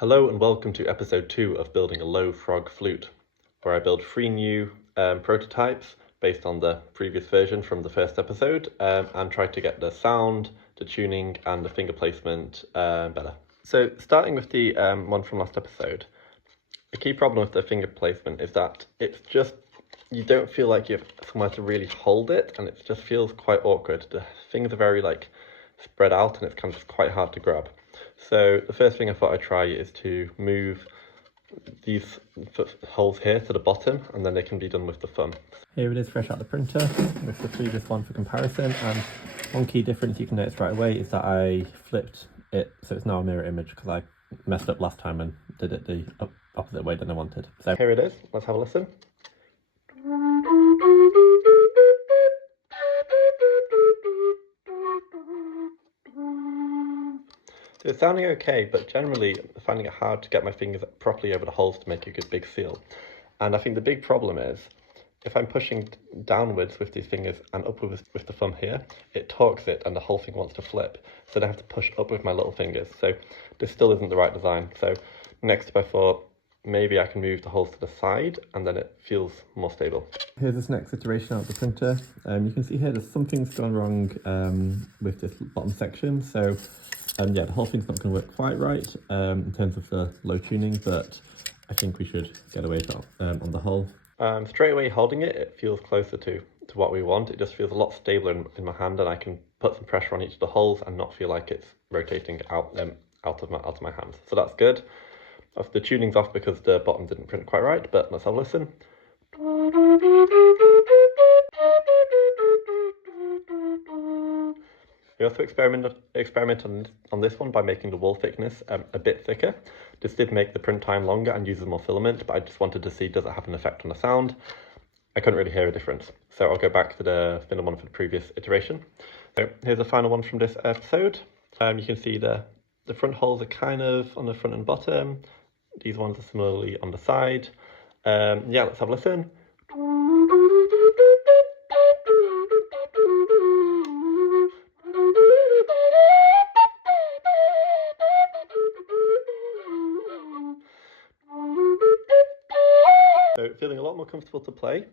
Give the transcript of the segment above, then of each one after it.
Hello and welcome to episode 2 of building a low frog flute, where I build 3 new prototypes based on the previous version from the first episode and try to get the sound, the tuning and the finger placement better. So starting with the one from last episode, the key problem with the finger placement is that it's just, you don't feel like you have somewhere to really hold it, and it just feels quite awkward. The fingers are very spread out and it's kind of quite hard to grab. So the first thing I thought I'd try is to move these holes here to the bottom, and then they can be done with the thumb. Here it is fresh out the printer with the previous one for comparison, and one key difference you can notice right away is that I flipped it so it's now a mirror image because I messed up last time and did it the opposite way than I wanted. So here it is, let's have a listen. So it's sounding okay, but generally I'm finding it hard to get my fingers properly over the holes to make a good big seal. And I think the big problem is, if I'm pushing downwards with these fingers and upwards with the thumb here, it torques it and the whole thing wants to flip. So then I have to push up with my little fingers. So this still isn't the right design. So next I thought maybe I can move the holes to the side and then it feels more stable. Here's this next iteration out of the printer. You can see here there's something's gone wrong with this bottom section. So yeah, the whole thing's not going to work quite right in terms of the low tuning, but I think we should get away with that on the whole. Straight away holding it, it feels closer to what we want. It just feels a lot stabler in my hand, and I can put some pressure on each of the holes and not feel like it's rotating out of my hands. So that's good. The tuning's off because the bottom didn't print quite right, but let's have a listen. We also experiment on this one by making the wall thickness a bit thicker. This did make the print time longer and uses more filament, but I just wanted to see, does it have an effect on the sound? I couldn't really hear a difference. So I'll go back to the thinner one for the previous iteration. So here's the final one from this episode. You can see the front holes are kind of on the front and bottom. These ones are similarly on the side. Yeah, let's have a listen. So feeling a lot more comfortable to play,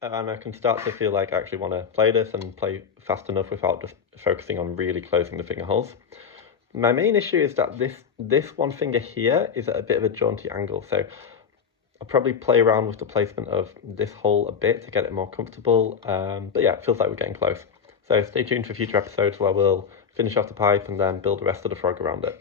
and I can start to feel like I actually want to play this and play fast enough without just focusing on really closing the finger holes. My main issue is that this one finger here is at a bit of a jaunty angle, so I'll probably play around with the placement of this hole a bit to get it more comfortable, but yeah, it feels like we're getting close. So stay tuned for future episodes where we'll finish off the pipe and then build the rest of the frog around it.